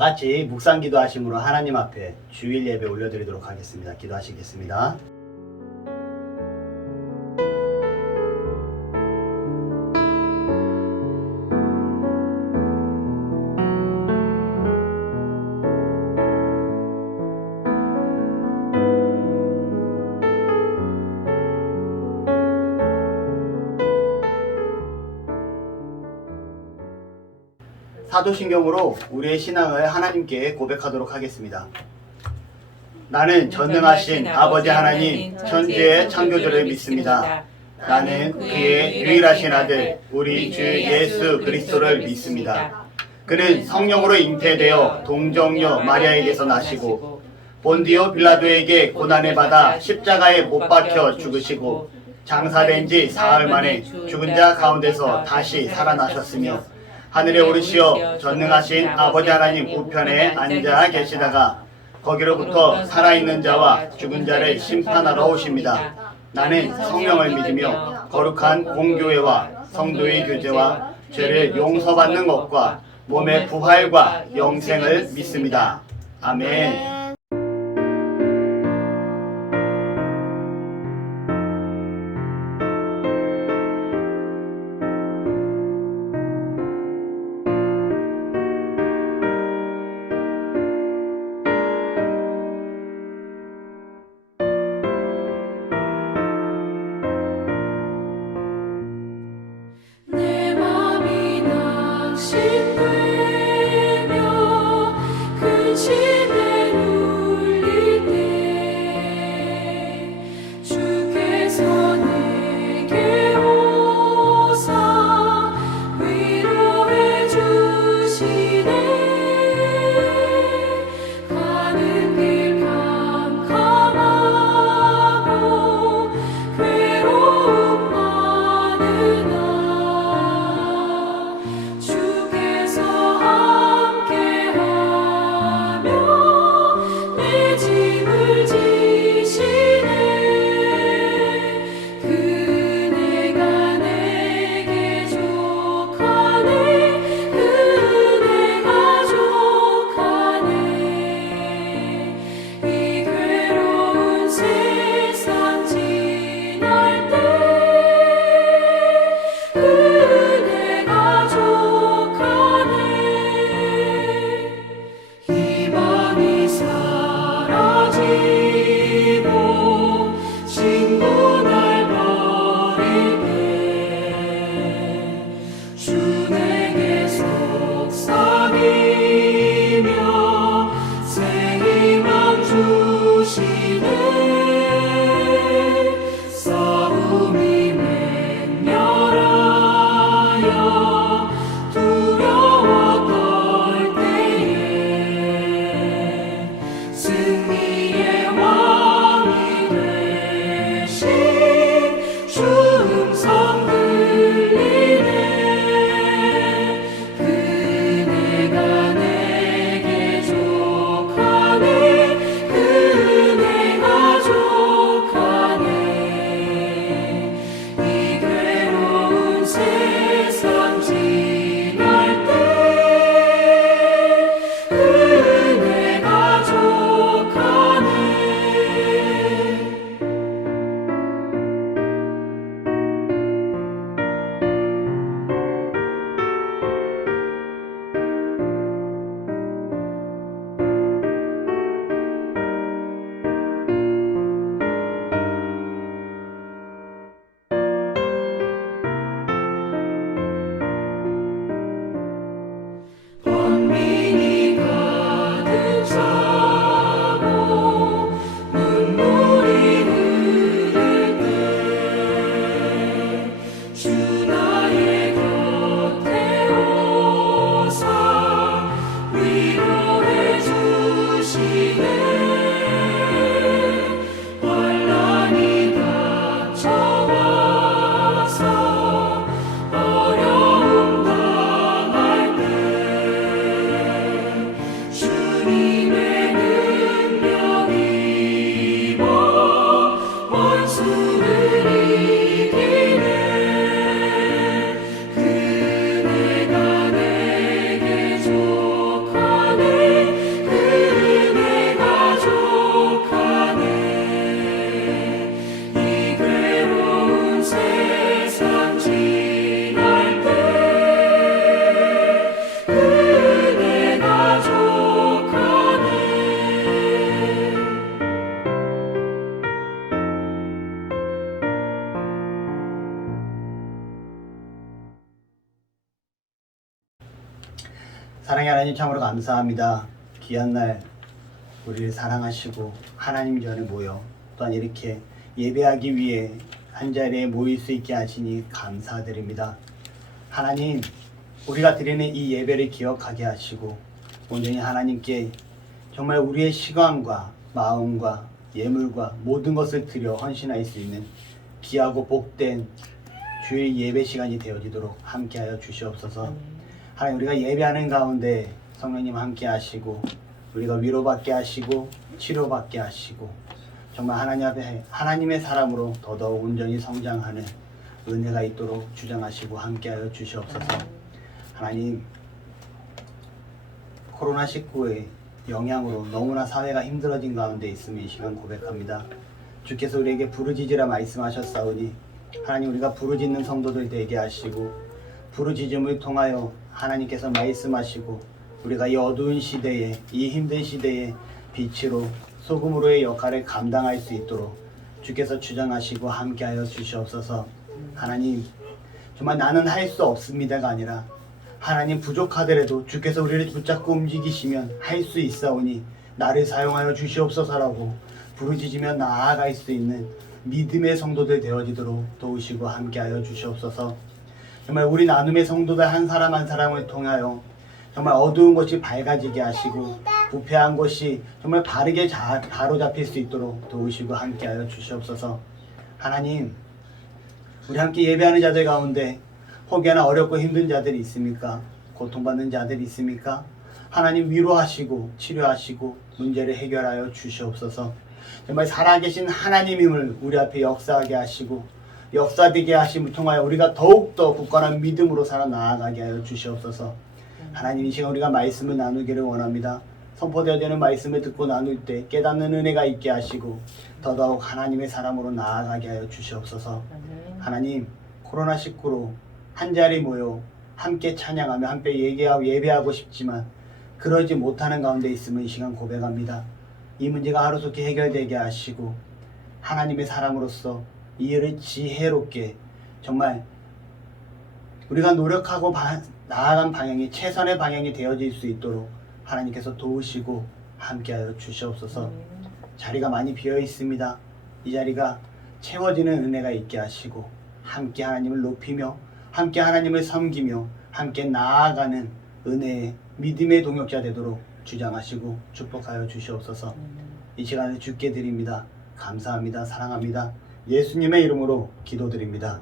같이 묵상 기도하심으로 하나님 앞에 주일 예배 올려드리도록 하겠습니다. 기도하시겠습니다. 사도신경으로 우리의 신앙을 하나님께 고백하도록 하겠습니다. 나는 전능하신 아버지 하나님 천지의 창조주를 믿습니다. 나는 그의 유일하신 아들 우리 주 예수 그리스도를 믿습니다. 그는 성령으로 잉태되어 동정녀 마리아에게서 나시고 본디오 빌라도에게 고난을 받아 십자가에 못 박혀 죽으시고 장사된 지 사흘 만에 죽은 자 가운데서 다시 살아나셨으며 하늘에 오르시어 전능하신 아버지 하나님 우편에 앉아 계시다가 거기로부터 살아있는 자와 죽은 자를 심판하러 오십니다. 나는 성령을 믿으며 거룩한 공교회와 성도의 교제와 죄를 용서받는 것과 몸의 부활과 영생을 믿습니다. 아멘. 내 맘이 낙심되며 근심에 사랑의 하나님 참으로 감사합니다. 귀한 날 우리를 사랑하시고 하나님 전에 모여 또한 이렇게 예배하기 위해 한자리에 모일 수 있게 하시니 감사드립니다. 하나님, 우리가 드리는 이 예배를 기억하게 하시고 온전히 하나님께 정말 우리의 시간과 마음과 예물과 모든 것을 드려 헌신할 수 있는 귀하고 복된 주일 예배 시간이 되어지도록 함께하여 주시옵소서. 하나님, 우리가 예배하는 가운데 성령님 함께 하시고 우리가 위로받게 하시고 치료받게 하시고 정말 하나님 앞에 하나님의 사람으로 더더욱 온전히 성장하는 은혜가 있도록 주장하시고 함께하여 주시옵소서. 하나님, 코로나19의 영향으로 너무나 사회가 힘들어진 가운데 있음을 이 시간 고백합니다. 주께서 우리에게 부르짖으라 말씀하셨사오니 하나님, 우리가 부르짖는 성도들 되게 하시고 부르짖음을 통하여 하나님께서 말씀하시고 우리가 이 어두운 시대에, 이 힘든 시대에 빛으로 소금으로의 역할을 감당할 수 있도록 주께서 주장하시고 함께하여 주시옵소서. 하나님, 정말 나는 할 수 없습니다가 아니라 하나님, 부족하더라도 주께서 우리를 붙잡고 움직이시면 할 수 있사오니 나를 사용하여 주시옵소서라고 부르짖으며 나아갈 수 있는 믿음의 성도들 되어지도록 도우시고 함께하여 주시옵소서. 정말 우리 나눔의 성도들 한 사람 한 사람을 통하여 정말 어두운 것이 밝아지게 하시고 부패한 것이 정말 바르게 바로잡힐 수 있도록 도우시고 함께하여 주시옵소서. 하나님, 우리 함께 예배하는 자들 가운데 혹여나 어렵고 힘든 자들이 있습니까? 고통받는 자들이 있습니까? 하나님, 위로하시고 치료하시고 문제를 해결하여 주시옵소서. 정말 살아계신 하나님임을 우리 앞에 역사하게 하시고 역사되게 하심을 통하여 우리가 더욱더 굳건한 믿음으로 살아나가게 하여 주시옵소서. 하나님, 이 시간 우리가 말씀을 나누기를 원합니다. 선포되어야 되는 말씀을 듣고 나눌 때 깨닫는 은혜가 있게 하시고 더더욱 하나님의 사람으로 나아가게 하여 주시옵소서. 하나님, 코로나19로 한자리 모여 함께 찬양하며 함께 예배하고 싶지만 그러지 못하는 가운데 있음을 이 시간 고백합니다. 이 문제가 하루속히 해결되게 하시고 하나님의 사람으로서 이 일을 지혜롭게 정말 우리가 노력하고 나아간 방향이 최선의 방향이 되어질 수 있도록 하나님께서 도우시고 함께하여 주시옵소서. 자리가 많이 비어 있습니다. 이 자리가 채워지는 은혜가 있게 하시고 함께 하나님을 높이며 함께 하나님을 섬기며 함께 나아가는 은혜의 믿음의 동역자 되도록 주장하시고 축복하여 주시옵소서. 이 시간을 주께 드립니다. 감사합니다. 사랑합니다. 예수님의 이름으로 기도드립니다.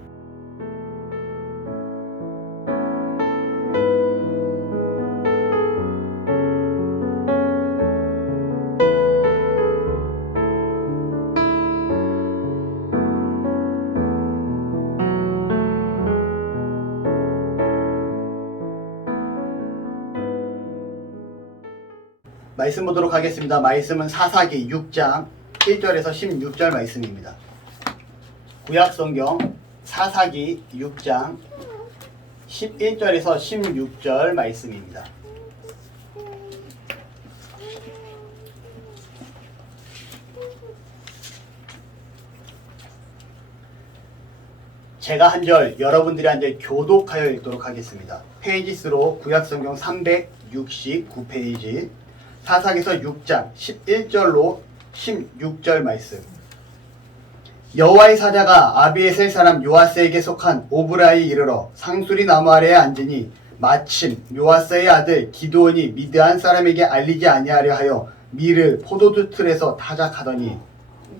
말씀 보도록 하겠습니다. 말씀은 사사기 6장 1절에서 16절 말씀입니다. 구약성경 사사기 6장 11절에서 16절 말씀입니다. 제가 한 절, 여러분들이 한 절 교독하여 읽도록 하겠습니다. 페이지수로 구약성경 369페이지 사사기서 6장 11절로 16절 말씀. 여호와의 사자가 아비에셀 사람 요아스에게 속한 오브라에 이르러 상수리 나무 아래에 앉으니 마침 요아스의 아들 기드온이 미드안 사람에게 알리지 아니하려 하여 밀을 포도주 틀에서 타작하더니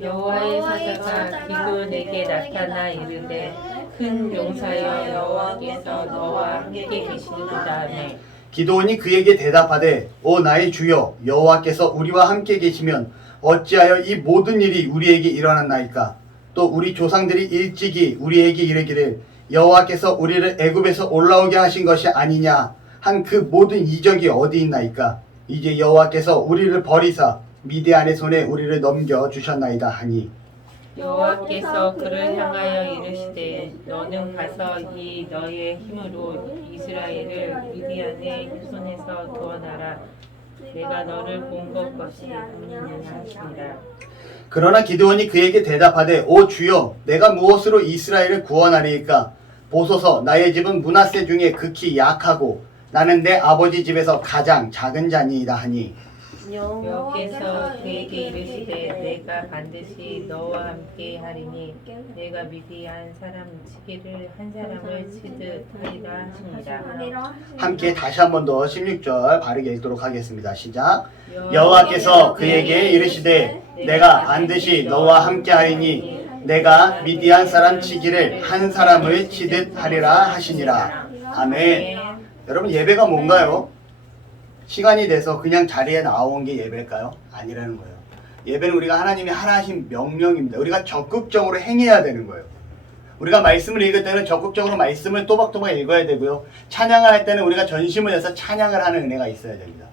여호와의 사자가 기드온에게 나타나 이르되 큰 용사여 여호와께서 너와 함께 계시도다 하매 기드온이 그에게 대답하되 오 나의 주여 여호와께서 우리와 함께 계시면 어찌하여 이 모든 일이 우리에게 일어났나이까. 또 우리 조상들이 일찍이 우리에게 이르기를 여호와께서 우리를 애굽에서 올라오게 하신 것이 아니냐 한 그 모든 이적이 어디 있나이까. 이제 여호와께서 우리를 버리사 미디안의 손에 우리를 넘겨 주셨나이다 하니 여호와께서 그를 향하여 이르시되 너는 가서 이 너의 힘으로 이스라엘을 미디안의 손에서 구원하라. 내가 너를 본 것 것이 아니냐 하시니라. 그러나 기드온이 그에게 대답하되 오 주여 내가 무엇으로 이스라엘을 구원하리이까. 보소서 나의 집은 므낫세 중에 극히 약하고 나는 내 아버지 집에서 가장 작은 자니이다 하니 여호와께서 그에게 이르시되 내가 반드시 너와 함께 하리니 내가 미디안 사람 치기를 한 사람을 치듯 하리라 하시니라. 함께 다시 한 번 더 16절 바르게 읽도록 하겠습니다. 시작. 여호와께서 그에게 이르시되 내가 반드시 너와 함께 하리니 내가 미디안 사람 치기를 한 사람을 치듯 하리라 하시니라. 아멘. 여러분 예배가 뭔가요? 시간이 돼서 그냥 자리에 나온 게 예배일까요? 아니라는 거예요. 예배는 우리가 하나님이 하라 하신 명령입니다. 우리가 적극적으로 행해야 되는 거예요. 우리가 말씀을 읽을 때는 적극적으로 말씀을 또박또박 읽어야 되고요. 찬양을 할 때는 우리가 전심을 내서 찬양을 하는 은혜가 있어야 됩니다.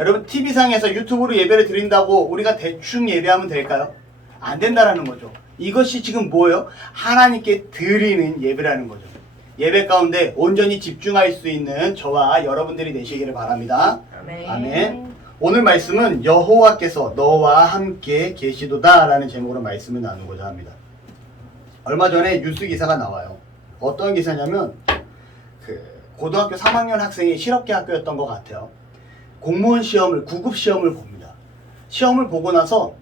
여러분 TV상에서 유튜브로 예배를 드린다고 우리가 대충 예배하면 될까요? 안 된다라는 거죠. 이것이 지금 뭐예요? 하나님께 드리는 예배라는 거죠. 예배 가운데 온전히 집중할 수 있는 저와 여러분들이 되시기를 바랍니다. 아멘. 오늘 말씀은 여호와께서 너와 함께 계시도다 라는 제목으로 말씀을 나누고자 합니다. 얼마 전에 뉴스 기사가 나와요. 어떤 기사냐면 고등학교 3학년 학생이 실업계 학교였던 것 같아요. 공무원 시험을 9급 시험을 봅니다. 시험을 보고 나서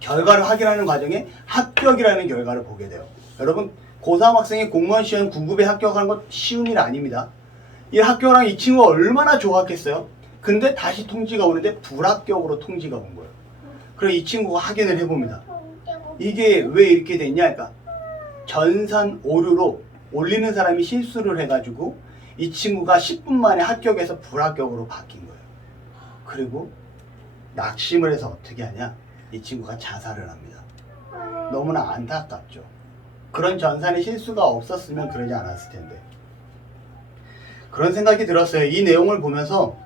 결과를 확인하는 과정에 합격이라는 결과를 보게 돼요. 여러분 고3 학생이 공무원 시험 9급에 합격하는 건 쉬운 일 아닙니다. 이 합격을 이 친구가 얼마나 좋았겠어요? 근데 다시 통지가 오는데 불합격으로 통지가 온 거예요. 그래서 이 친구가 확인을 해봅니다. 이게 왜 이렇게 됐냐? 그러니까 전산 오류로 올리는 사람이 실수를 해가지고 이 친구가 10분 만에 합격해서 불합격으로 바뀐 거예요. 그리고 낙심을 해서 어떻게 하냐? 이 친구가 자살을 합니다. 너무나 안타깝죠. 그런 전산에 실수가 없었으면 그러지 않았을 텐데. 그런 생각이 들었어요. 이 내용을 보면서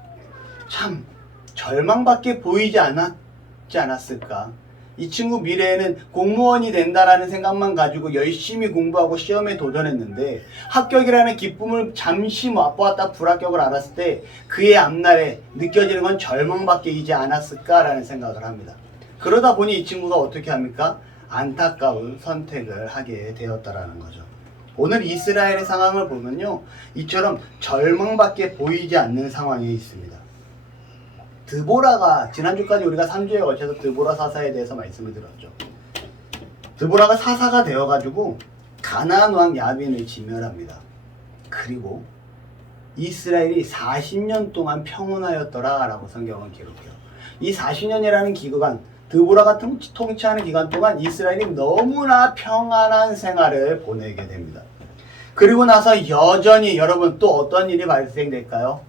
참 절망밖에 보이지 않았지 않았을까. 이 친구 미래에는 공무원이 된다라는 생각만 가지고 열심히 공부하고 시험에 도전했는데 합격이라는 기쁨을 잠시 맛보았다 불합격을 알았을 때 그의 앞날에 느껴지는 건 절망밖에 이지 않았을까라는 생각을 합니다. 그러다 보니 이 친구가 어떻게 합니까? 안타까운 선택을 하게 되었다라는 거죠. 오늘 이스라엘의 상황을 보면요, 이처럼 절망밖에 보이지 않는 상황에 있습니다. 드보라가 지난주까지 우리가 3주에 걸쳐서 드보라 사사에 대해서 말씀을 들었죠. 드보라가 사사가 되어가지고 가나안 왕 야빈을 진멸합니다. 그리고 이스라엘이 40년 동안 평온하였더라 라고 성경은 기록해요. 이 40년이라는 기간, 드보라가 통치하는 기간 동안 이스라엘이 너무나 평안한 생활을 보내게 됩니다. 그리고 나서 여전히 여러분 또 어떤 일이 발생될까요?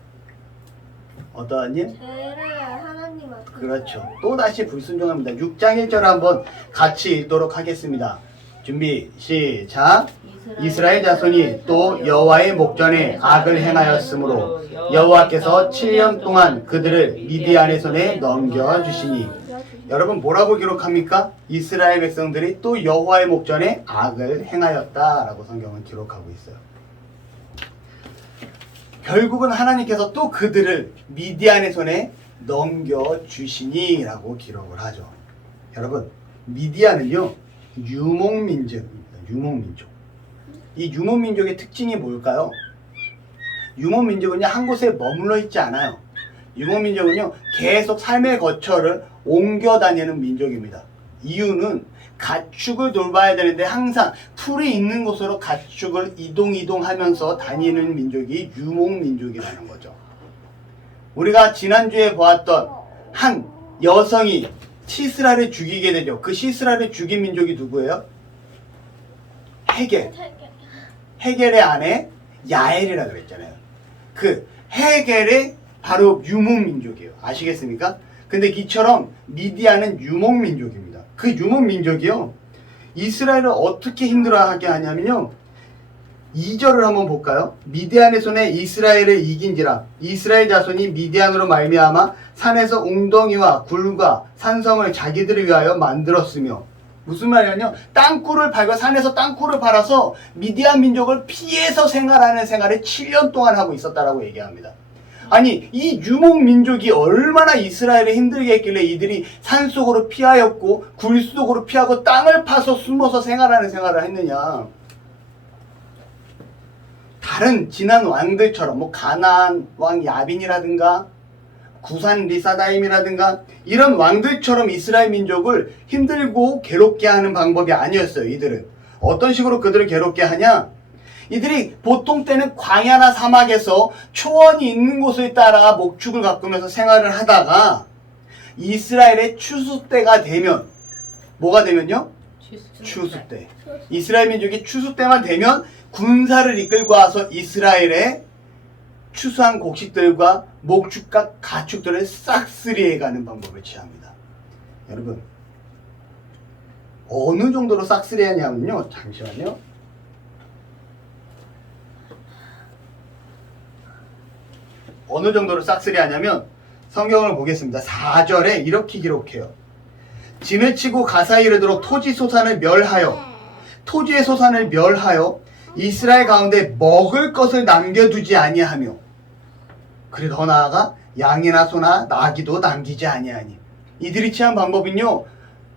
어떠한 일? 죄를 하나님 앞에 그렇죠. 또다시 불순종합니다. 6장 1절 한번 같이 읽도록 하겠습니다. 준비 시작. 이스라엘 자손이 또 여호와의 목전에 악을 행하였으므로 여호와께서 7년 동안 그들을 미디안의 손에 넘겨주시니. 여러분 뭐라고 기록합니까? 이스라엘 백성들이 또 여호와의 목전에 악을 행하였다라고 성경은 기록하고 있어요. 결국은 하나님께서 또 그들을 미디안의 손에 넘겨주시니 라고 기록을 하죠. 여러분 미디안은요 유목민족입니다. 유목민족. 이 유목민족의 특징이 뭘까요? 유목민족은요 한 곳에 머물러 있지 않아요. 유목민족은요 계속 삶의 거처를 옮겨 다니는 민족입니다. 이유는 가축을 돌봐야 되는데 항상 풀이 있는 곳으로 가축을 이동하면서 다니는 민족이 유목민족이라는 거죠. 우리가 지난주에 보았던 한 여성이 시스라를 죽이게 되죠. 그 시스라를 죽인 민족이 누구예요? 헤겔. 헤겔의 아내 야엘이라고 그랬잖아요. 그 헤겔의 바로 유목민족이에요. 아시겠습니까? 근데 이처럼 미디안은 유목민족입니다. 그 유목민족이요 이스라엘을 어떻게 힘들어하게 하냐면요 2절을 한번 볼까요? 미디안의 손에 이스라엘을 이긴지라 이스라엘 자손이 미디안으로 말미암아 산에서 웅덩이와 굴과 산성을 자기들을 위하여 만들었으며. 무슨 말이냐면 땅굴을 팔고 산에서 땅굴을 팔아서 미디안 민족을 피해서 생활하는 생활을 7년 동안 하고 있었다라고 얘기합니다. 아니 이 유목민족이 얼마나 이스라엘을 힘들게 했길래 이들이 산속으로 피하였고 굴속으로 피하고 땅을 파서 숨어서 생활하는 생활을 했느냐. 다른 지난 왕들처럼 뭐 가나안 왕 야빈이라든가 구산 리사다임이라든가 이런 왕들처럼 이스라엘 민족을 힘들고 괴롭게 하는 방법이 아니었어요. 이들은 어떤 식으로 그들을 괴롭게 하냐? 이들이 보통 때는 광야나 사막에서 초원이 있는 곳을 따라 목축을 가꾸면서 생활을 하다가 이스라엘의 추수 때가 되면 뭐가 되면요? 추수 때. 이스라엘 민족이 추수 때만 되면 군사를 이끌고 와서 이스라엘의 추수한 곡식들과 목축과 가축들을 싹쓸이해가는 방법을 취합니다. 여러분 어느 정도로 싹쓸이하냐면요. 잠시만요. 어느 정도로 싹쓸이하냐면 성경을 보겠습니다. 4절에 이렇게 기록해요. 진을 치고 가사에 이르도록 토지 소산을 멸하여 토지의 소산을 멸하여 이스라엘 가운데 먹을 것을 남겨두지 아니하며 그래 더 나아가 양이나 소나 나귀도 남기지 아니하니 이들이 취한 방법은요.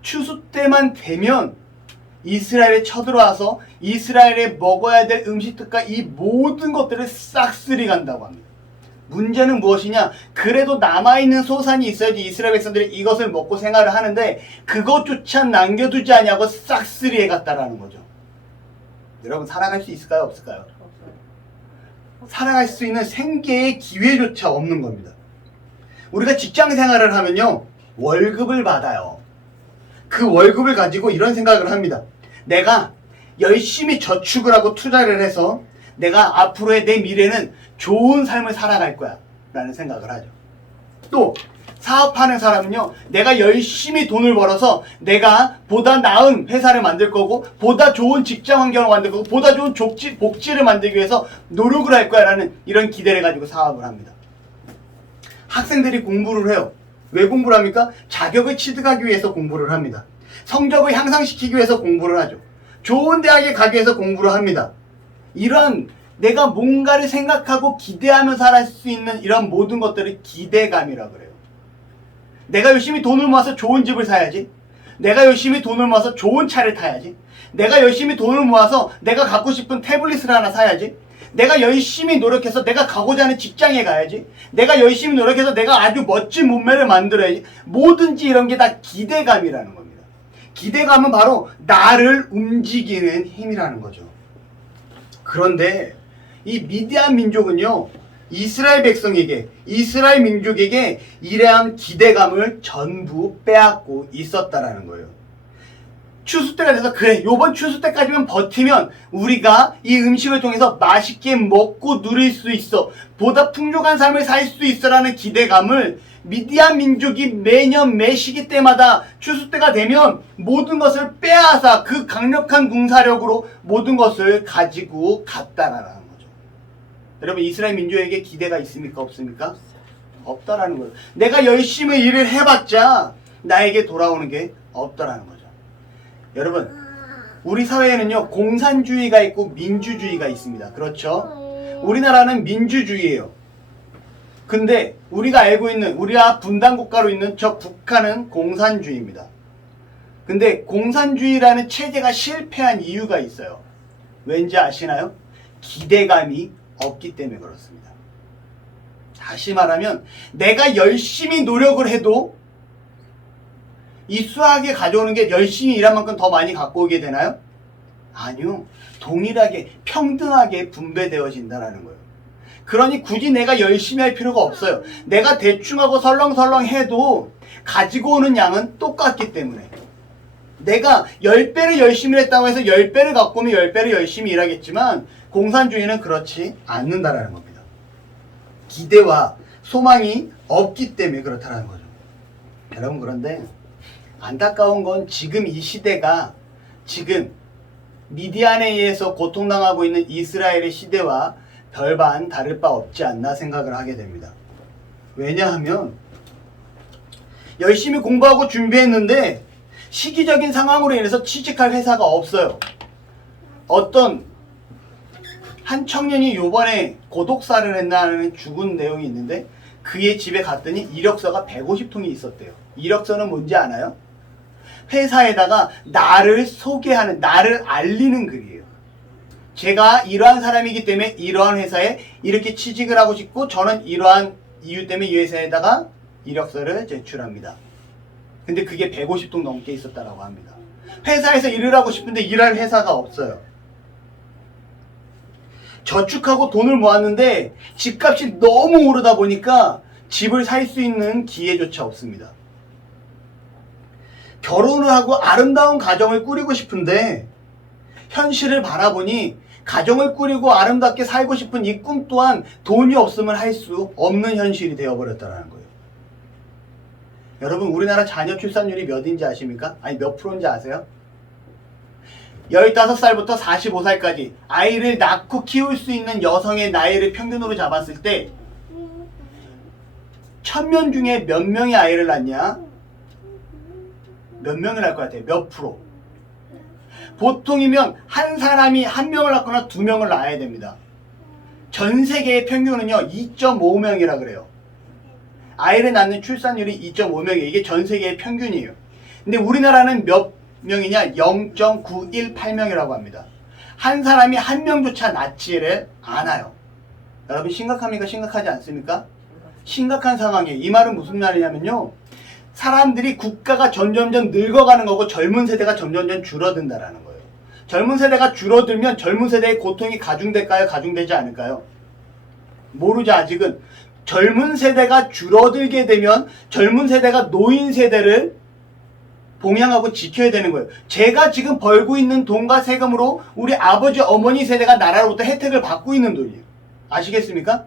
추수 때만 되면 이스라엘에 쳐들어와서 이스라엘에 먹어야 될 음식들과 이 모든 것들을 싹쓸이 간다고 합니다. 문제는 무엇이냐? 그래도 남아있는 소산이 있어야지 이스라엘 백성들이 이것을 먹고 생활을 하는데 그것조차 남겨두지 아니하고 싹쓸이 해갔다라는 거죠. 여러분 살아갈 수 있을까요? 없을까요? 살아갈 수 있는 생계의 기회조차 없는 겁니다. 우리가 직장 생활을 하면요. 월급을 받아요. 그 월급을 가지고 이런 생각을 합니다. 내가 열심히 저축을 하고 투자를 해서 내가 앞으로의 내 미래는 좋은 삶을 살아갈 거야 라는 생각을 하죠. 또 사업하는 사람은요. 내가 열심히 돈을 벌어서 내가 보다 나은 회사를 만들 거고 보다 좋은 직장 환경을 만들 거고 보다 좋은 복지를 만들기 위해서 노력을 할 거야 라는 이런 기대를 가지고 사업을 합니다. 학생들이 공부를 해요. 왜 공부를 합니까? 자격을 취득하기 위해서 공부를 합니다. 성적을 향상시키기 위해서 공부를 하죠. 좋은 대학에 가기 위해서 공부를 합니다. 이런 내가 뭔가를 생각하고 기대하며 살 수 있는 이런 모든 것들을 기대감이라고 그래요. 내가 열심히 돈을 모아서 좋은 집을 사야지. 내가 열심히 돈을 모아서 좋은 차를 타야지. 내가 열심히 돈을 모아서 내가 갖고 싶은 태블릿을 하나 사야지. 내가 열심히 노력해서 내가 가고자 하는 직장에 가야지. 내가 열심히 노력해서 내가 아주 멋진 몸매를 만들어야지. 뭐든지 이런 게 다 기대감이라는 겁니다. 기대감은 바로 나를 움직이는 힘이라는 거죠. 그런데 이 미디안 민족은요. 이스라엘 백성에게, 이스라엘 민족에게 이러한 기대감을 전부 빼앗고 있었다라는 거예요. 추수 때가 돼서 그래 요번 추수 때까지만 버티면 우리가 이 음식을 통해서 맛있게 먹고 누릴 수 있어 보다 풍족한 삶을 살 수 있어라는 기대감을 미디안 민족이 매년 매 시기 때마다 추수 때가 되면 모든 것을 빼앗아 그 강력한 군사력으로 모든 것을 가지고 갔다라는 거죠. 여러분 이스라엘 민족에게 기대가 있습니까? 없습니까? 없다라는 거예요. 내가 열심히 일을 해봤자 나에게 돌아오는 게 없다라는 거죠. 여러분 우리 사회에는요 공산주의가 있고 민주주의가 있습니다. 그렇죠? 우리나라는 민주주의예요. 근데 우리가 알고 있는 우리가 분단국가로 있는 저 북한은 공산주의입니다. 근데 공산주의라는 체제가 실패한 이유가 있어요. 왠지 아시나요? 기대감이 없기 때문에 그렇습니다. 다시 말하면 내가 열심히 노력을 해도 이 수학에 가져오는 게 열심히 일한 만큼 더 많이 갖고 오게 되나요? 아니요. 동일하게 평등하게 분배되어진다는 거예요. 그러니 굳이 내가 열심히 할 필요가 없어요. 내가 대충하고 설렁설렁 해도 가지고 오는 양은 똑같기 때문에 내가 10배를 열심히 했다고 해서 10배를 갖고 오면 10배를 열심히 일하겠지만 공산주의는 그렇지 않는다라는 겁니다. 기대와 소망이 없기 때문에 그렇다는 거죠. 여러분 그런데 안타까운 건 지금 이 시대가 지금 미디안에 의해서 고통당하고 있는 이스라엘의 시대와 별반 다를 바 없지 않나 생각을 하게 됩니다. 왜냐하면 열심히 공부하고 준비했는데 시기적인 상황으로 인해서 취직할 회사가 없어요. 어떤 한 청년이 요번에 고독사를 했다는 죽은 내용이 있는데 그의 집에 갔더니 이력서가 150통이 있었대요. 이력서는 뭔지 아나요? 회사에다가 나를 소개하는, 나를 알리는 글이에요. 제가 이러한 사람이기 때문에 이러한 회사에 이렇게 취직을 하고 싶고 저는 이러한 이유 때문에 이 회사에다가 이력서를 제출합니다. 근데 그게 150동 넘게 있었다라고 합니다. 회사에서 일을 하고 싶은데 일할 회사가 없어요. 저축하고 돈을 모았는데 집값이 너무 오르다 보니까 집을 살 수 있는 기회조차 없습니다. 결혼을 하고 아름다운 가정을 꾸리고 싶은데 현실을 바라보니 가정을 꾸리고 아름답게 살고 싶은 이 꿈 또한 돈이 없으면 할 수 없는 현실이 되어버렸다는 거예요. 여러분, 우리나라 자녀 출산율이 몇인지 아십니까? 아니, 몇 프로인지 아세요? 15살부터 45살까지 아이를 낳고 키울 수 있는 여성의 나이를 평균으로 잡았을 때 1000명 중에 몇 명이 아이를 낳냐? 몇 명을 낳을 것 같아요? 몇 프로? 보통이면 한 사람이 한 명을 낳거나 두 명을 낳아야 됩니다. 전 세계의 평균은요 2.5명이라 그래요. 아이를 낳는 출산율이 2.5명이에요. 이게 전 세계의 평균이에요. 근데 우리나라는 몇 명이냐? 0.918명이라고 합니다. 한 사람이 한 명조차 낳지를 않아요. 여러분, 심각합니까? 심각하지 않습니까? 심각한 상황이에요. 이 말은 무슨 말이냐면요, 사람들이 국가가 점점점 늙어가는 거고 젊은 세대가 점점점 줄어든다라는 거예요. 젊은 세대가 줄어들면 젊은 세대의 고통이 가중될까요? 가중되지 않을까요? 모르죠, 아직은. 젊은 세대가 줄어들게 되면 젊은 세대가 노인 세대를 봉양하고 지켜야 되는 거예요. 제가 지금 벌고 있는 돈과 세금으로 우리 아버지, 어머니 세대가 나라로부터 혜택을 받고 있는 돈이에요. 아시겠습니까?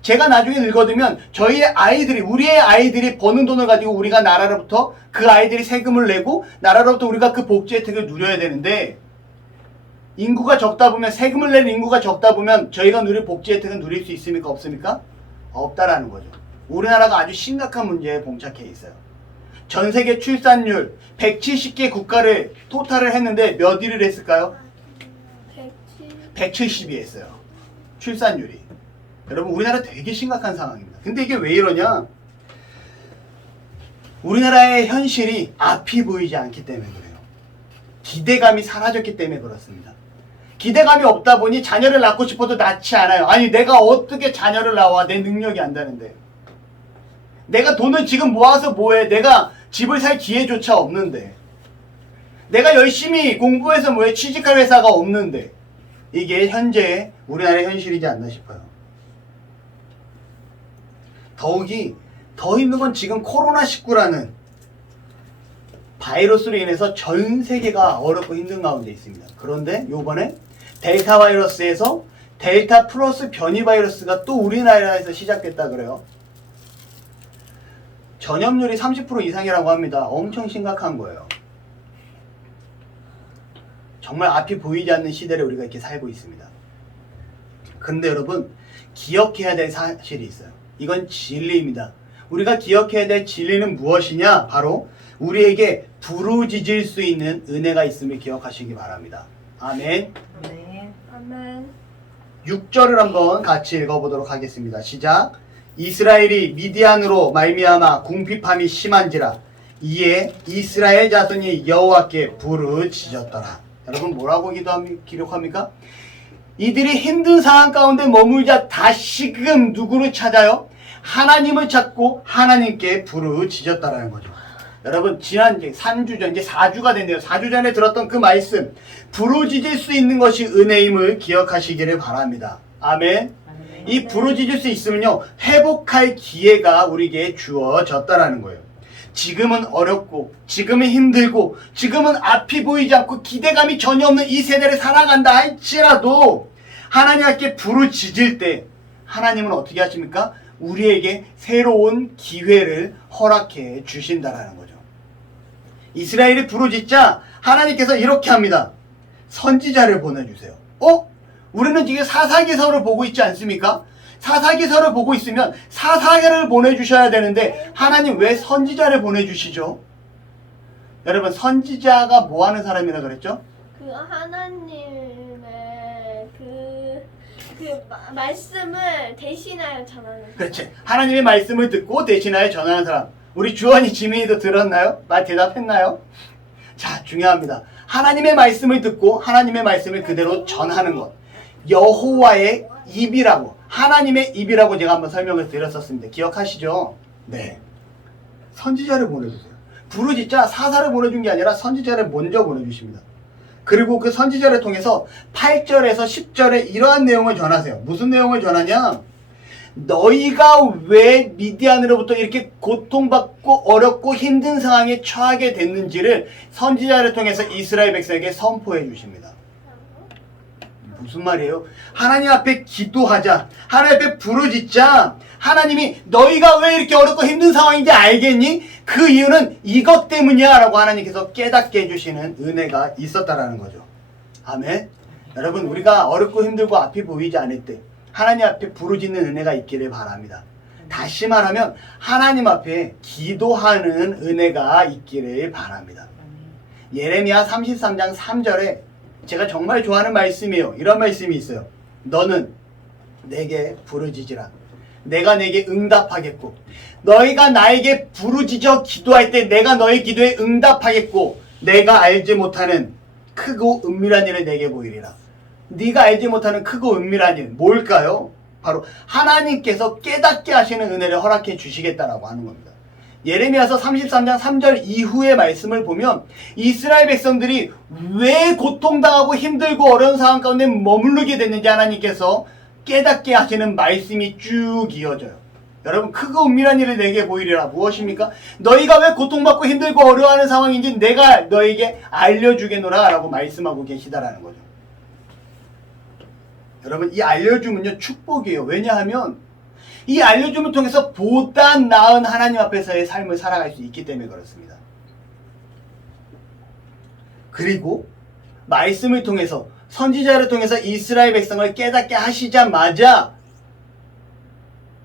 제가 나중에 늙어들면 저희의 아이들이, 우리의 아이들이 버는 돈을 가지고 우리가 나라로부터 그 아이들이 세금을 내고 나라로부터 우리가 그 복지 혜택을 누려야 되는데, 인구가 적다 보면, 세금을 내는 인구가 적다 보면 저희가 누릴 복지 혜택은 누릴 수 있습니까? 없습니까? 없다라는 거죠. 우리나라가 아주 심각한 문제에 봉착해 있어요. 전 세계 출산율 170개 국가를 토탈을 했는데 몇 위를 했을까요? 170위 했어요. 출산율이. 여러분, 우리나라 되게 심각한 상황입니다. 근데 이게 왜 이러냐? 우리나라의 현실이 앞이 보이지 않기 때문에 그래요. 기대감이 사라졌기 때문에 그렇습니다. 기대감이 없다 보니 자녀를 낳고 싶어도 낳지 않아요. 아니, 내가 어떻게 자녀를 낳아? 내 능력이 안 되는데. 내가 돈을 지금 모아서 뭐해? 내가 집을 살 기회조차 없는데. 내가 열심히 공부해서 뭐해? 취직할 회사가 없는데. 이게 현재 우리나라의 현실이지 않나 싶어요. 더욱이 더 힘든 건 지금 코로나19라는 바이러스로 인해서 전 세계가 어렵고 힘든 가운데 있습니다. 그런데 요번에 델타 바이러스에서 델타 플러스 변이 바이러스가 또 우리나라에서 시작됐다 그래요. 전염률이 30% 이상이라고 합니다. 엄청 심각한 거예요. 정말 앞이 보이지 않는 시대를 우리가 이렇게 살고 있습니다. 근데 여러분, 기억해야 될 사실이 있어요. 이건 진리입니다. 우리가 기억해야 될 진리는 무엇이냐? 바로 우리에게 부르짖을 수 있는 은혜가 있음을 기억하시기 바랍니다. 아멘. 네. 아멘. 6절을 한번 같이 읽어보도록 하겠습니다. 시작. 이스라엘이 미디안으로 말미암아 궁핍함이 심한지라 이에 이스라엘 자손이 여호와께 부르짖었더라. 여러분, 뭐라고 기록합니까? 이들이 힘든 상황 가운데 머물자 다시금 누구를 찾아요? 하나님을 찾고 하나님께 부르짖었다라는 거죠. 여러분, 지난 3주 전, 이제 4주가 됐네요. 4주 전에 들었던 그 말씀, 부르짖을 수 있는 것이 은혜임을 기억하시기를 바랍니다. 아멘. 이 부르짖을 수 있으면요, 회복할 기회가 우리에게 주어졌다라는 거예요. 지금은 어렵고, 지금은 힘들고, 지금은 앞이 보이지 않고 기대감이 전혀 없는 이 세대를 살아간다 할지라도 하나님께 부르짖을 때 하나님은 어떻게 하십니까? 우리에게 새로운 기회를 허락해 주신다라는 거죠. 이스라엘이 부르짖자 하나님께서 이렇게 합니다. 선지자를 보내주세요. 우리는 지금 사사기서를 보고 있지 않습니까? 사사기서를 보고 있으면 사사기를 보내주셔야 되는데 하나님 왜 선지자를 보내주시죠? 여러분, 선지자가 뭐 하는 사람이라 그랬죠? 그 하나님의 말씀을 대신하여 전하는. 그렇지. 하나님의 말씀을 듣고 대신하여 전하는 사람. 우리 주원이 지민이도 들었나요? 말 대답했나요? 자, 중요합니다. 하나님의 말씀을 듣고 하나님의 말씀을 그대로 전하는 것. 여호와의 입이라고, 하나님의 입이라고 제가 한번 설명을 드렸었습니다. 기억하시죠? 네. 선지자를 보내주세요. 부르짖자 사사를 보내준 게 아니라 선지자를 먼저 보내주십니다. 그리고 그 선지자를 통해서 8절에서 10절에 이러한 내용을 전하세요. 무슨 내용을 전하냐? 너희가 왜 미디안으로부터 이렇게 고통받고 어렵고 힘든 상황에 처하게 됐는지를 선지자를 통해서 이스라엘 백성에게 선포해 주십니다. 무슨 말이에요? 하나님 앞에 기도하자, 하나님 앞에 부르짖자, 하나님이 너희가 왜 이렇게 어렵고 힘든 상황인지 알겠니? 그 이유는 이것 때문이야 라고 하나님께서 깨닫게 해주시는 은혜가 있었다라는 거죠. 아멘. 여러분, 우리가 어렵고 힘들고 앞이 보이지 않을 때 하나님 앞에 부르짖는 은혜가 있기를 바랍니다. 다시 말하면 하나님 앞에 기도하는 은혜가 있기를 바랍니다. 예레미야 33장 3절에 제가 정말 좋아하는 말씀이에요. 이런 말씀이 있어요. 너는 내게 부르짖으라. 내가 내게 응답하겠고, 너희가 나에게 부르짖어 기도할 때 내가 너희 기도에 응답하겠고, 내가 알지 못하는 크고 은밀한 일을 내게 보이리라. 네가 알지 못하는 크고 은밀한 일 뭘까요? 바로 하나님께서 깨닫게 하시는 은혜를 허락해 주시겠다라고 하는 겁니다. 예레미야서 33장 3절 이후의 말씀을 보면 이스라엘 백성들이 왜 고통당하고 힘들고 어려운 상황 가운데 머무르게 됐는지 하나님께서 깨닫게 하시는 말씀이 쭉 이어져요. 여러분, 크고 은밀한 일을 내게 보이리라. 무엇입니까? 너희가 왜 고통받고 힘들고 어려워하는 상황인지 내가 너에게 알려주겠노라 라고 말씀하고 계시다라는 거죠. 여러분, 이 알려줌은요 축복이에요. 왜냐하면 이 알려줌을 통해서 보다 나은 하나님 앞에서의 삶을 살아갈 수 있기 때문에 그렇습니다. 그리고 말씀을 통해서, 선지자를 통해서 이스라엘 백성을 깨닫게 하시자마자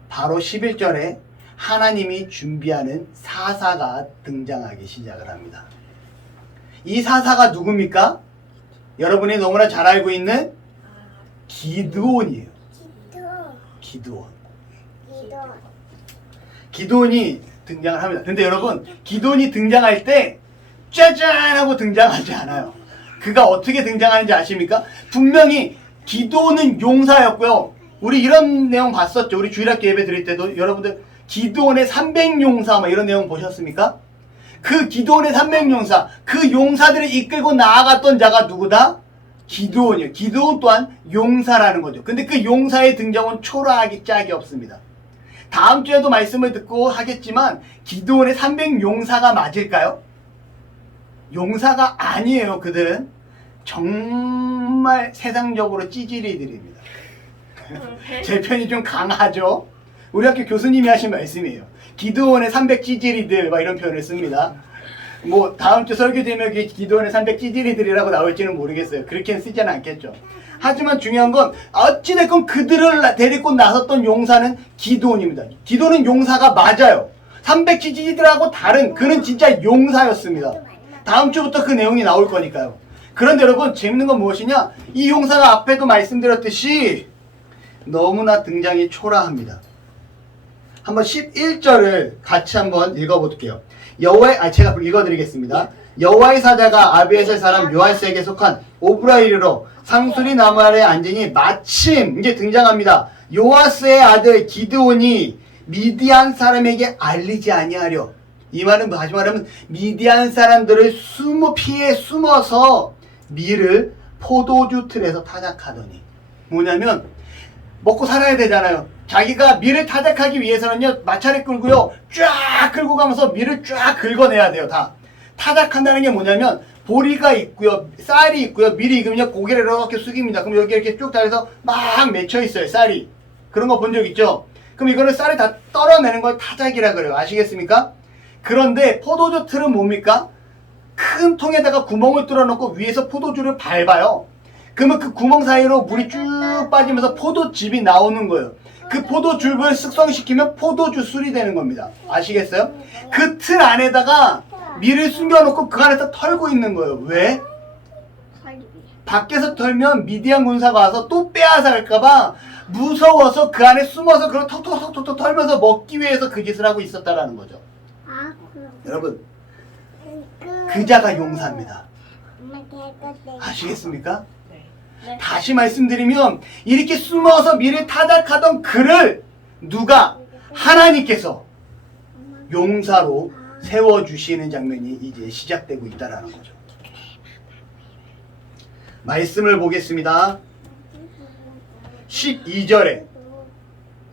바로 11절에 하나님이 준비하는 사사가 등장하기 시작을 합니다. 이 사사가 누굽니까? 여러분이 너무나 잘 알고 있는 기드온이에요. 기드온이 등장을 합니다. 근데 여러분, 기드온이 등장할 때 짜잔 하고 등장하지 않아요. 그가 어떻게 등장하는지 아십니까? 분명히 기드온은 용사였고요. 우리 이런 내용 봤었죠. 우리 주일학교 예배 드릴 때도 여러분들 기드온의 300용사 뭐 이런 내용 보셨습니까? 그 기드온의 300용사, 그 용사들을 이끌고 나아갔던 자가 누구다? 기드온이에요. 기드온 또한 용사라는 거죠. 근데 그 용사의 등장은 초라하기 짝이 없습니다. 다음 주에도 말씀을 듣고 하겠지만 기드온의 300용사가 맞을까요? 용사가 아니에요. 그들은 정말 세상적으로 찌질이들입니다. 제 편이 좀 강하죠? 우리 학교 교수님이 하신 말씀이에요. 기드온의 300 찌질이들 막 이런 표현을 씁니다. 뭐 다음 주 설교 제목이 기드온의 300 찌질이들이라고 나올지는 모르겠어요. 그렇게는 쓰지는 않겠죠. 하지만 중요한 건 어찌됐건 그들을 데리고 나섰던 용사는 기드온입니다. 기드온은 용사가 맞아요. 300 찌질이들하고 다른, 그는 진짜 용사였습니다. 다음 주부터 그 내용이 나올 거니까요. 그런데 여러분, 재밌는 건 무엇이냐? 이 용사가 앞에도 말씀드렸듯이 너무나 등장이 초라합니다. 한번 11절을 같이 한번 읽어볼게요. 제가 읽어드리겠습니다. 여호와의 사자가 아비에셀 사람 요아스에게 속한 오브라 이르러 상수리 나무 아래에 앉으니 마침 이제 등장합니다. 요아스의 아들 기드온이 미디안 사람에게 알리지 아니하려. 이 말은 다시 말하면 미디안 사람들을 피해 숨어서 밀을 포도주 틀에서 타작하더니, 뭐냐면 먹고 살아야 되잖아요. 자기가 밀을 타작하기 위해서는요 마차를 끌고요 쫙 끌고 가면서 밀을 쫙 긁어내야 돼요. 다 타작한다는 게 뭐냐면 보리가 있고요, 쌀이 있고요, 밀이 익으면 고개를 이렇게 숙입니다. 그럼 여기 이렇게 쭉 달려서 막 맺혀 있어요, 쌀이. 그런 거 본 적 있죠? 그럼 이거를 쌀을 다 떨어내는 걸 타작이라 그래요. 아시겠습니까? 그런데 포도주 틀은 뭡니까? 큰 통에다가 구멍을 뚫어놓고 위에서 포도주를 밟아요. 그러면 그 구멍 사이로 물이 쭉 빠지면서 포도즙이 나오는 거예요. 그 포도즙을 숙성시키면 포도주 술이 되는 겁니다. 아시겠어요? 그 틀 안에다가 밀을 숨겨놓고 그 안에서 털고 있는 거예요. 왜? 밖에서 털면 미디안 군사가 와서 또 빼앗아갈까봐 무서워서 그 안에 숨어서 그걸 톡톡톡톡 털면서 먹기 위해서 그 짓을 하고 있었다라는 거죠. 여러분, 그자가 용사입니다. 아시겠습니까? 네. 다시 말씀드리면 이렇게 숨어서 미를 타작하던 그를 누가? 하나님께서 용사로 세워주시는 장면이 이제 시작되고 있다는 거죠. 말씀을 보겠습니다. 12절에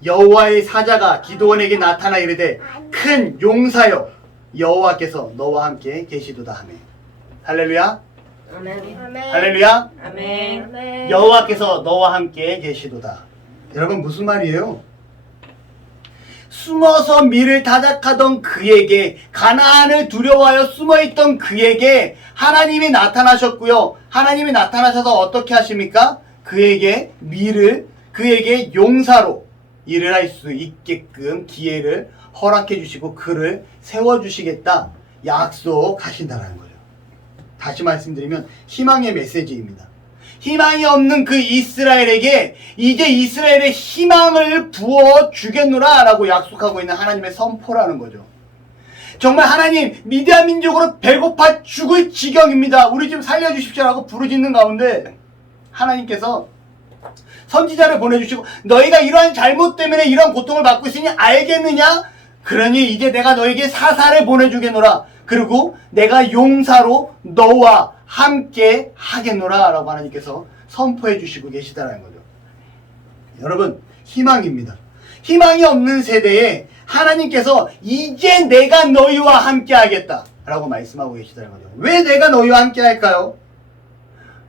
여호와의 사자가 기드온에게 나타나 이르되 큰 용사여 여호와께서 너와 함께 계시도다 하며. 할렐루야. 아멘. 할렐루야. 아멘. 여호와께서 너와 함께 계시도다. 여러분 무슨 말이에요? 숨어서 미를 타작하던 그에게, 가나안을 두려워하여 숨어있던 그에게 하나님이 나타나셨고요. 하나님이 나타나셔서 어떻게 하십니까? 그에게 그에게 용사로 일을 할 수 있게끔 기회를 허락해 주시고 그를 세워주시겠다 약속하신다는 거죠. 다시 말씀드리면 희망의 메시지입니다. 희망이 없는 그 이스라엘에게 이제 이스라엘의 희망을 부어 주겠노라 라고 약속하고 있는 하나님의 선포라는 거죠. 정말 하나님, 미디안 민족으로 배고파 죽을 지경입니다. 우리 좀 살려주십시오 라고 부르짖는 가운데 하나님께서 선지자를 보내주시고 너희가 이러한 잘못 때문에 이러한 고통을 받고 있으니 알겠느냐? 그러니 이제 내가 너에게 사사를 보내주겠노라. 그리고 내가 용사로 너와 함께 하겠노라 라고 하나님께서 선포해 주시고 계시다는 거죠. 여러분, 희망입니다. 희망이 없는 세대에 하나님께서 이제 내가 너희와 함께 하겠다 라고 말씀하고 계시다는 거죠. 왜 내가 너희와 함께 할까요?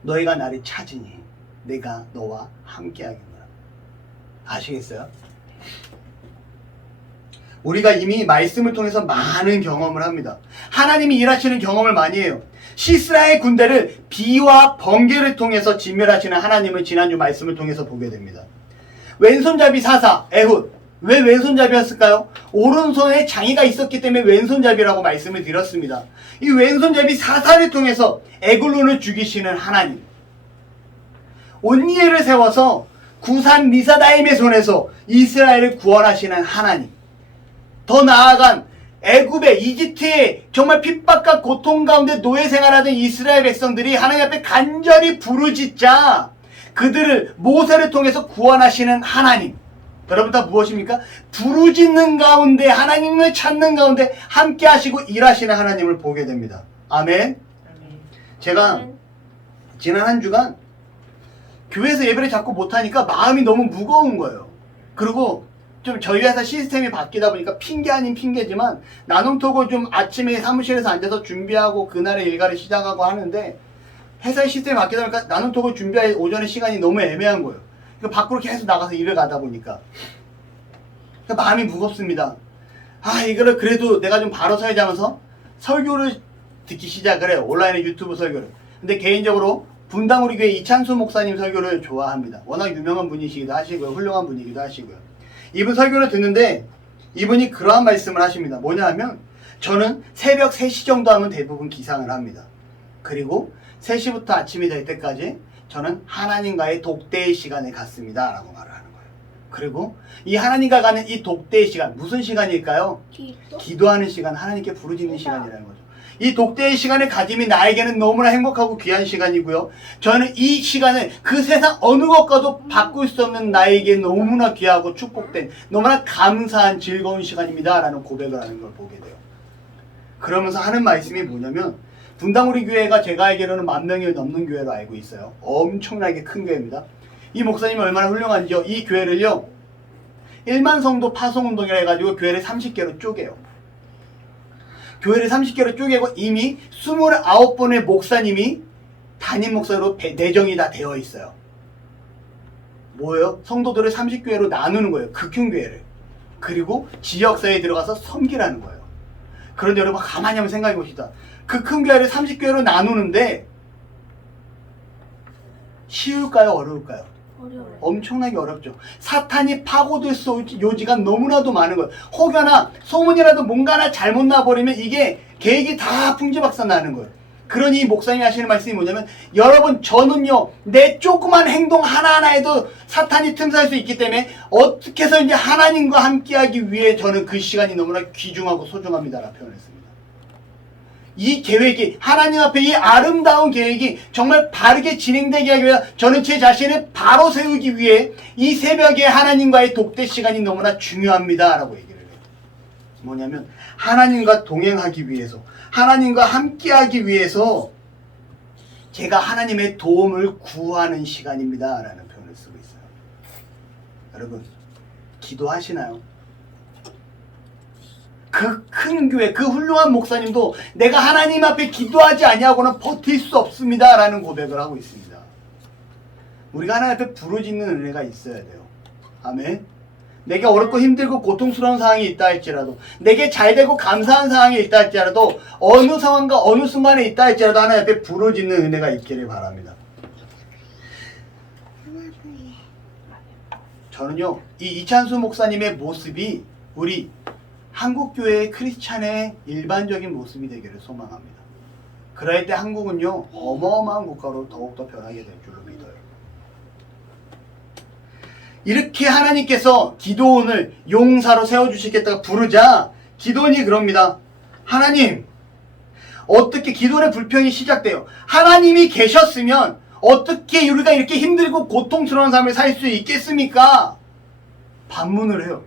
너희가 나를 찾으니 내가 너와 함께 하겠노라. 아시겠어요? 우리가 이미 말씀을 통해서 많은 경험을 합니다. 하나님이 일하시는 경험을 많이 해요. 시스라의 군대를 비와 번개를 통해서 진멸하시는 하나님을 지난주 말씀을 통해서 보게 됩니다. 왼손잡이 사사 에훗, 왜 왼손잡이였을까요? 오른손에 장애가 있었기 때문에 왼손잡이라고 말씀을 드렸습니다. 이 왼손잡이 사사를 통해서 에글론을 죽이시는 하나님, 온니엘을 세워서 구산 리사다임의 손에서 이스라엘을 구원하시는 하나님, 더 나아간 애굽의 이집트의 정말 핍박과 고통 가운데 노예 생활하던 이스라엘 백성들이 하나님 앞에 간절히 부르짖자 그들을 모세를 통해서 구원하시는 하나님, 여러분 다 무엇입니까? 부르짖는 가운데, 하나님을 찾는 가운데 함께 하시고 일하시는 하나님을 보게 됩니다. 아멘. 제가 지난 한 주간 교회에서 예배를 자꾸 못하니까 마음이 너무 무거운 거예요. 그리고 좀 저희 회사 시스템이 바뀌다 보니까 핑계 아닌 핑계지만 나눔톡을 좀 아침에 사무실에서 앉아서 준비하고 그날의 일과를 시작하고 하는데 회사의 시스템이 바뀌다 보니까 나눔톡을 준비할 오전에 시간이 너무 애매한 거예요. 그러니까 밖으로 계속 나가서 일을 가다 보니까 그러니까 마음이 무겁습니다. 이거를 그래도 내가 좀 바로 서야지 하면서 설교를 듣기 시작을 해요. 온라인의 유튜브 설교를. 근데 개인적으로 분당 우리 교회 이찬수 목사님 설교를 좋아합니다. 워낙 유명한 분이시기도 하시고요. 훌륭한 분이기도 하시고요. 이분 설교를 듣는데 이분이 그러한 말씀을 하십니다. 뭐냐 하면 저는 새벽 3시 정도 하면 대부분 기상을 합니다. 그리고 3시부터 아침이 될 때까지 저는 하나님과의 독대의 시간을 갖습니다 라고 말을 하는 거예요. 그리고 이 하나님과 가는 이 독대의 시간, 무슨 시간일까요? 기도하는 시간, 하나님께 부르짖는 시간이라는 거죠. 이 독대의 시간을 가짐이 나에게는 너무나 행복하고 귀한 시간이고요. 저는 이 시간을 그 세상 어느 것과도 바꿀 수 없는 나에게 너무나 귀하고 축복된, 너무나 감사한 즐거운 시간입니다 라는 고백을 하는 걸 보게 돼요. 그러면서 하는 말씀이 뭐냐면 분당 우리 교회가 제가 알기로는 10,000명이 넘는 교회로 알고 있어요. 엄청나게 큰 교회입니다. 이 목사님이 얼마나 훌륭한지요. 이 교회를요 1만 성도 파송운동이라 해가지고 교회를 30개로 쪼개요. 교회를 30개로 쪼개고 이미 29분의 목사님이 담임 목사로 내정이 다 되어 있어요. 뭐예요? 성도들을 30교회로 나누는 거예요. 극흉교회를. 그리고 지역사회에 들어가서 섬기라는 거예요. 그런데 여러분 가만히 한번 생각해 봅시다. 그 큰 교회를 30교회로 나누는데 쉬울까요? 어려울까요? 어려워요. 엄청나게 어렵죠. 사탄이 파고들 수 요지가 너무나도 많은 거예요. 혹여나 소문이라도 뭔가 하나 잘못 나버리면 이게 계획이 다 풍지박산 나는 거예요. 그러니 목사님이 하시는 말씀이 뭐냐면 여러분 저는요 내 조그만 행동 하나하나에도 사탄이 틈살 수 있기 때문에 어떻게 해서든지 하나님과 함께하기 위해 저는 그 시간이 너무나 귀중하고 소중합니다 라고 표현했습니다. 이 계획이 하나님 앞에 이 아름다운 계획이 정말 바르게 진행되게 하기 위해 저는 제 자신을 바로 세우기 위해 이 새벽에 하나님과의 독대 시간이 너무나 중요합니다 라고 얘기를 해요. 뭐냐면 하나님과 동행하기 위해서, 하나님과 함께하기 위해서 제가 하나님의 도움을 구하는 시간입니다 라는 표현을 쓰고 있어요. 여러분 기도하시나요? 그 큰 교회, 그 훌륭한 목사님도 내가 하나님 앞에 기도하지 아니하고는 버틸 수 없습니다 라는 고백을 하고 있습니다. 우리가 하나님 앞에 부르짖는 은혜가 있어야 돼요. 아멘. 내게 어렵고 힘들고 고통스러운 상황이 있다 할지라도, 내게 잘되고 감사한 상황이 있다 할지라도, 어느 상황과 어느 순간에 있다 할지라도 하나님 앞에 부르짖는 은혜가 있기를 바랍니다. 저는요 이 이찬수 목사님의 모습이 우리 한국교회의 크리스찬의 일반적인 모습이 되기를 소망합니다. 그럴 때 한국은요 어마어마한 국가로 더욱더 변하게 될 줄로 믿어요. 이렇게 하나님께서 기도원을 용사로 세워주시겠다고 부르자 기도원이 그럽니다. 하나님, 어떻게 기도원의 불평이 시작돼요. 하나님이 계셨으면 어떻게 우리가 이렇게 힘들고 고통스러운 삶을 살 수 있겠습니까? 반문을 해요.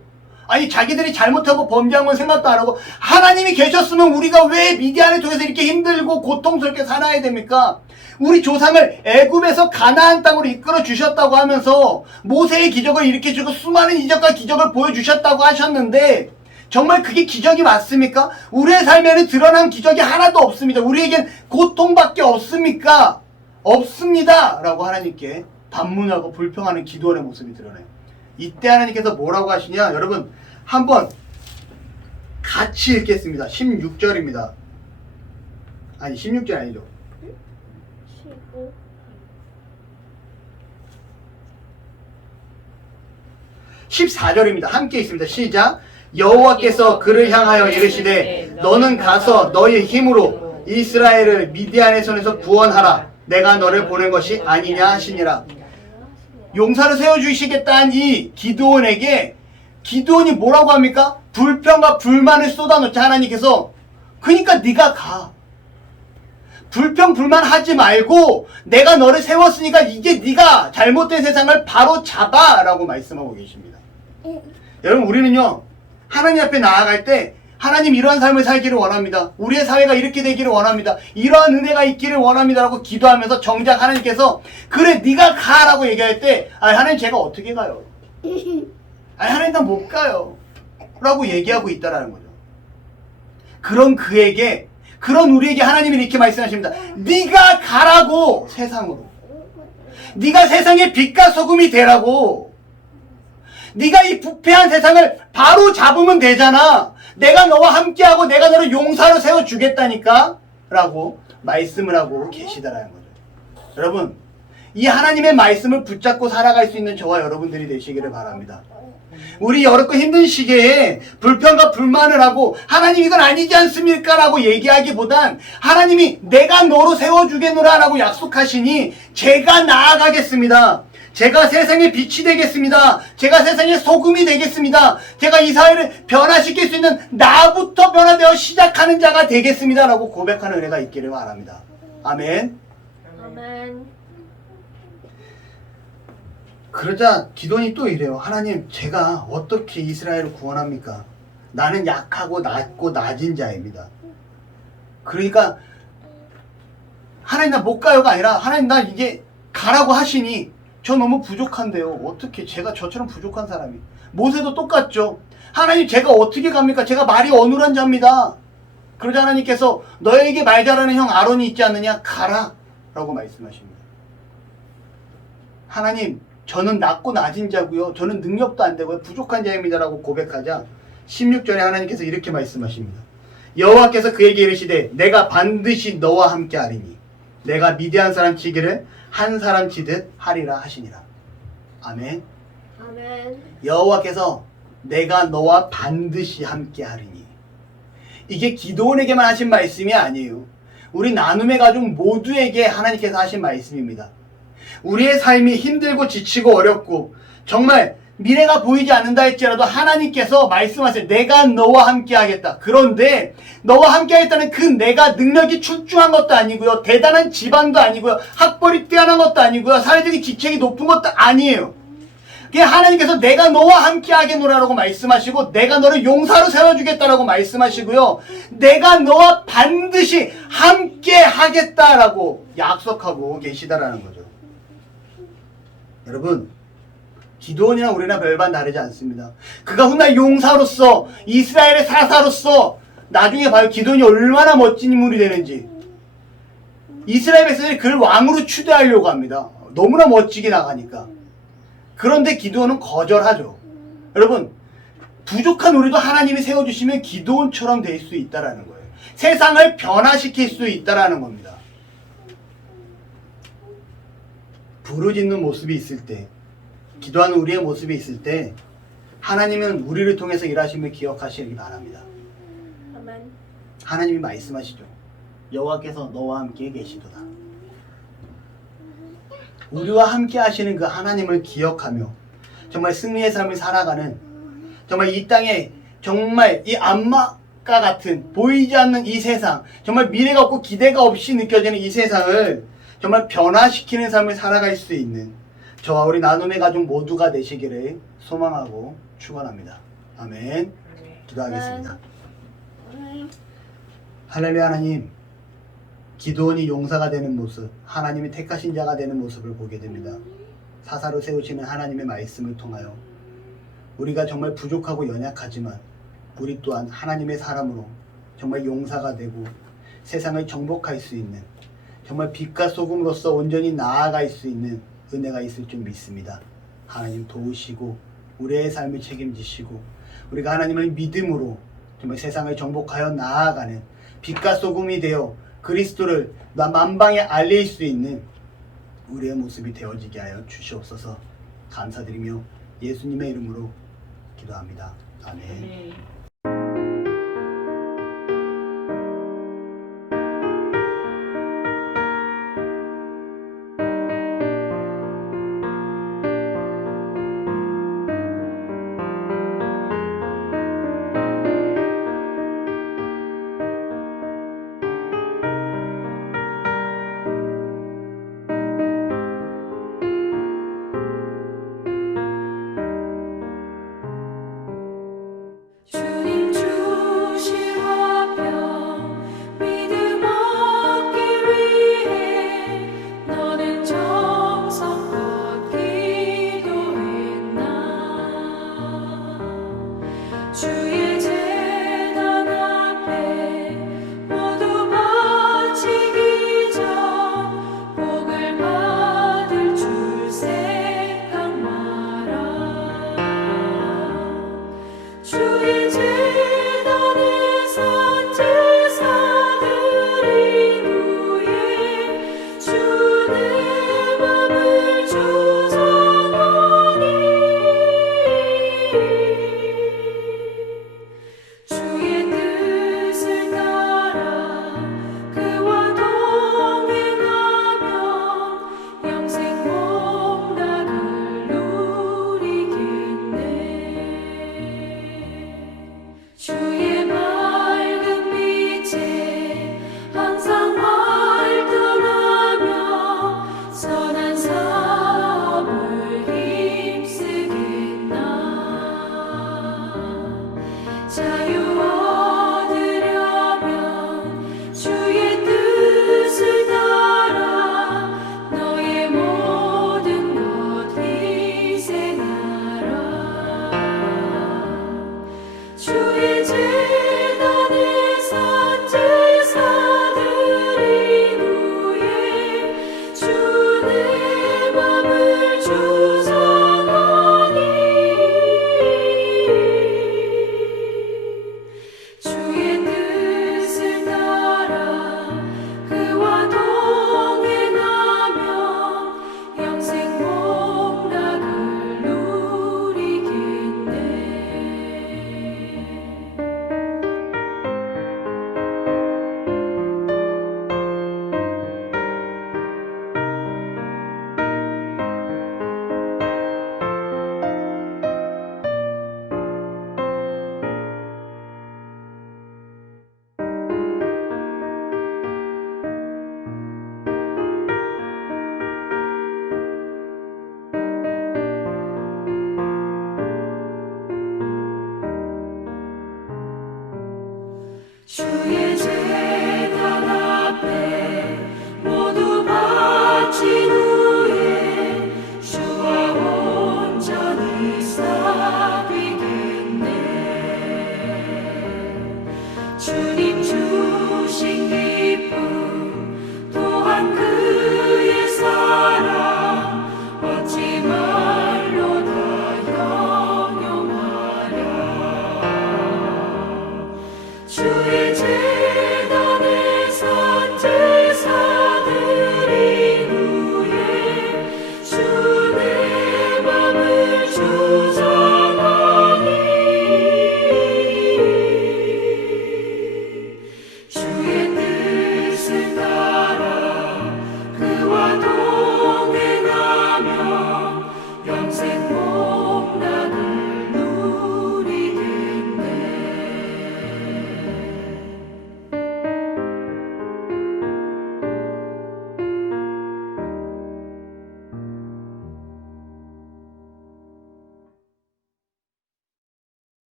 아니 자기들이 잘못하고 범죄한 건 생각도 안 하고 하나님이 계셨으면 우리가 왜 미디안을 통해서 이렇게 힘들고 고통스럽게 살아야 됩니까? 우리 조상을 애굽에서 가나안 땅으로 이끌어 주셨다고 하면서 모세의 기적을 일으켜주고 수많은 이적과 기적을 보여주셨다고 하셨는데 정말 그게 기적이 맞습니까? 우리의 삶에는 드러난 기적이 하나도 없습니다. 우리에겐 고통밖에 없습니까? 없습니다 라고 하나님께 반문하고 불평하는 기도원의 모습이 드러나요. 이때 하나님께서 뭐라고 하시냐, 여러분 한번 같이 읽겠습니다. 16절입니다. 아니 16절 아니죠. 15. 14절입니다. 함께 있습니다. 시작. 여호와께서 그를 향하여 이르시되 너는 가서 너의 힘으로 이스라엘을 미디안의 손에서 구원하라. 내가 너를 보낸 것이 아니냐 하시니라. 용사를 세워주시겠다는 이 기드온에게 기드온이 뭐라고 합니까? 불평과 불만을 쏟아놓자 하나님께서 그러니까 네가 가. 불평 불만 하지 말고 내가 너를 세웠으니까 이제 네가 잘못된 세상을 바로 잡아 라고 말씀하고 계십니다. 여러분 우리는요 하나님 앞에 나아갈 때 하나님 이러한 삶을 살기를 원합니다. 우리의 사회가 이렇게 되기를 원합니다. 이러한 은혜가 있기를 원합니다 라고 기도하면서 정작 하나님께서 그래 네가 가라고 얘기할 때 하나님 제가 어떻게 가요? 하나님 나 못 가요 라고 얘기하고 있다라는 거죠. 그런 그에게, 그런 우리에게 하나님이 이렇게 말씀하십니다. 네가 가라고. 세상으로 네가 세상의 빛과 소금이 되라고. 네가 이 부패한 세상을 바로 잡으면 되잖아. 내가 너와 함께하고 내가 너를 용사로 세워주겠다니까 라고 말씀을 하고 계시다라는 거죠. 여러분 이 하나님의 말씀을 붙잡고 살아갈 수 있는 저와 여러분들이 되시기를 바랍니다. 우리 어렵고 힘든 시기에 불평과 불만을 하고 하나님 이건 아니지 않습니까? 라고 얘기하기보단 하나님이 내가 너로 세워주겠노라 라고 약속하시니 제가 나아가겠습니다. 제가 세상의 빛이 되겠습니다. 제가 세상의 소금이 되겠습니다. 제가 이 사회를 변화시킬 수 있는 나부터 변화되어 시작하는 자가 되겠습니다 라고 고백하는 은혜가 있기를 바랍니다. 아멘. 아멘. 그러자 기도원이 또 이래요. 하나님 제가 어떻게 이스라엘을 구원합니까? 나는 약하고 낮고 낮은 자입니다. 그러니까 하나님 나 못 가요가 아니라 하나님 나 이제 가라고 하시니 저 너무 부족한데요. 어떻게 제가 저처럼 부족한 사람이. 모세도 똑같죠. 하나님 제가 어떻게 갑니까? 제가 말이 어눌한 자입니다. 그러자 하나님께서 너에게 말 잘하는 형 아론이 있지 않느냐? 가라 라고 말씀하십니다. 하나님 저는 낮고 낮은 자고요. 저는 능력도 안 되고요. 부족한 자입니다 라고 고백하자 16절에 하나님께서 이렇게 말씀하십니다. 여호와께서 그에게 이르시되 내가 반드시 너와 함께 하리니 내가 미디안 사람 치기를 한 사람 치듯 하리라 하시니라. 아멘. 아멘. 여호와께서 내가 너와 반드시 함께 하리니. 이게 기도원에게만 하신 말씀이 아니에요. 우리 나눔의 가족 모두에게 하나님께서 하신 말씀입니다. 우리의 삶이 힘들고 지치고 어렵고 정말 미래가 보이지 않는다 할지라도 하나님께서 말씀하세요. 내가 너와 함께 하겠다. 그런데 너와 함께 하겠다는 그 내가 능력이 출중한 것도 아니고요. 대단한 지방도 아니고요. 학벌이 뛰어난 것도 아니고요. 사회적인 지책이 높은 것도 아니에요. 그냥 하나님께서 내가 너와 함께 하겠노라라고 말씀하시고 내가 너를 용사로 세워주겠다라고 말씀하시고요. 내가 너와 반드시 함께 하겠다라고 약속하고 계시다라는 거죠. 여러분, 기드온이나 우리나 별반 다르지 않습니다. 그가 훗날 용사로서 이스라엘의 사사로서 나중에 봐요. 기드온이 얼마나 멋진 인물이 되는지. 이스라엘 백성들이 그를 왕으로 추대하려고 합니다. 너무나 멋지게 나가니까. 그런데 기드온은 거절하죠. 여러분, 부족한 우리도 하나님이 세워주시면 기드온처럼 될 수 있다라는 거예요. 세상을 변화시킬 수 있다라는 겁니다. 부르짖는 모습이 있을 때, 기도하는 우리의 모습이 있을 때 하나님은 우리를 통해서 일하심을 기억하시기 바랍니다. 아멘. 하나님이 말씀하시죠. 여호와께서 너와 함께 계시도다. 우리와 함께 하시는 그 하나님을 기억하며 정말 승리의 삶을 살아가는, 정말 이 땅에 정말 이 암막과 같은 보이지 않는 이 세상, 정말 미래가 없고 기대가 없이 느껴지는 이 세상을 정말 변화시키는 삶을 살아갈 수 있는 저와 우리 나눔의 가족 모두가 되시기를 소망하고 축원합니다. 아멘. 기도하겠습니다. 아멘. 할렐루야. 하나님, 기드온이 용사가 되는 모습, 하나님이 택하신 자가 되는 모습을 보게 됩니다. 사사로 세우시는 하나님의 말씀을 통하여 우리가 정말 부족하고 연약하지만 우리 또한 하나님의 사람으로 정말 용사가 되고 세상을 정복할 수 있는, 정말 빛과 소금으로서 온전히 나아갈 수 있는 은혜가 있을 줄 믿습니다. 하나님 도우시고 우리의 삶을 책임지시고 우리가 하나님을 믿음으로 정말 세상을 정복하여 나아가는 빛과 소금이 되어 그리스도를 만방에 알릴 수 있는 우리의 모습이 되어지게 하여 주시옵소서. 감사드리며 예수님의 이름으로 기도합니다. 아멘. 네. 주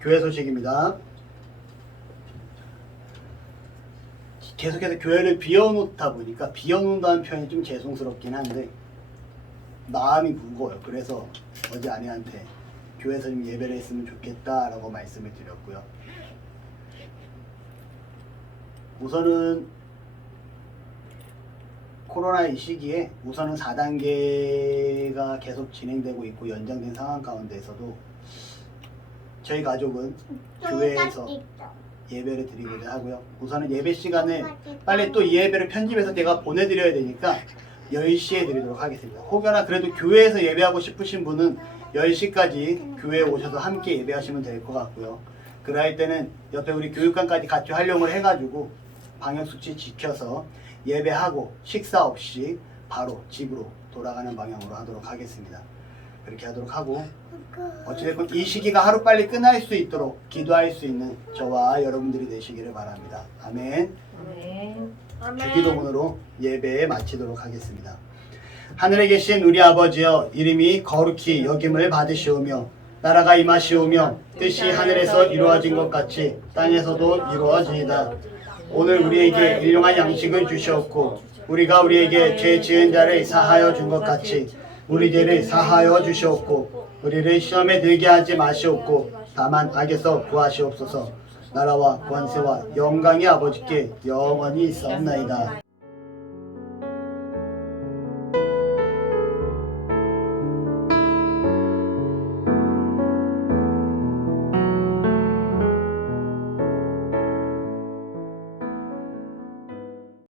교회 소식입니다. 계속해서 교회를 비워놓다 보니까 비워놓는다는 표현이 좀 죄송스럽긴 한데 마음이 무거워요. 그래서 어제 아내한테 교회에서 좀 예배를 했으면 좋겠다라고 말씀을 드렸고요. 우선은 코로나 이 시기에 우선은 4단계가 계속 진행되고 있고 연장된 상황 가운데서도 저희 가족은 교회에서 예배를 드리고자 하고요. 우선은 예배 시간을 빨리 또 이 예배를 편집해서 제가 보내드려야 되니까 10시에 드리도록 하겠습니다. 혹여나 그래도 교회에서 예배하고 싶으신 분은 10시까지 교회에 오셔서 함께 예배하시면 될 것 같고요. 그럴 때는 옆에 우리 교육관까지 같이 활용을 해가지고 방역수칙 지켜서 예배하고 식사 없이 바로 집으로 돌아가는 방향으로 하도록 하겠습니다. 그렇게 하도록 하고 어찌됐건 이 시기가 하루빨리 끝날 수 있도록 기도할 수 있는 저와 여러분들이 되시기를 바랍니다. 아멘. 아멘. 주기도문으로 예배에 마치도록 하겠습니다. 하늘에 계신 우리 아버지여, 이름이 거룩히 여김을 받으시오며 나라가 임하시오며 뜻이 하늘에서 이루어진 것 같이 땅에서도 이루어지이다. 오늘 우리에게 일용할 양식을 주시옵고 우리가 우리에게 죄 지은 자를 사하여 준 것 같이 우리 죄를 사하여 주시옵고 우리를 시험에 들게 하지 마시옵고 다만 악에서 구하시옵소서. 나라와 권세와 영광이 아버지께 영원히 있사옵나이다.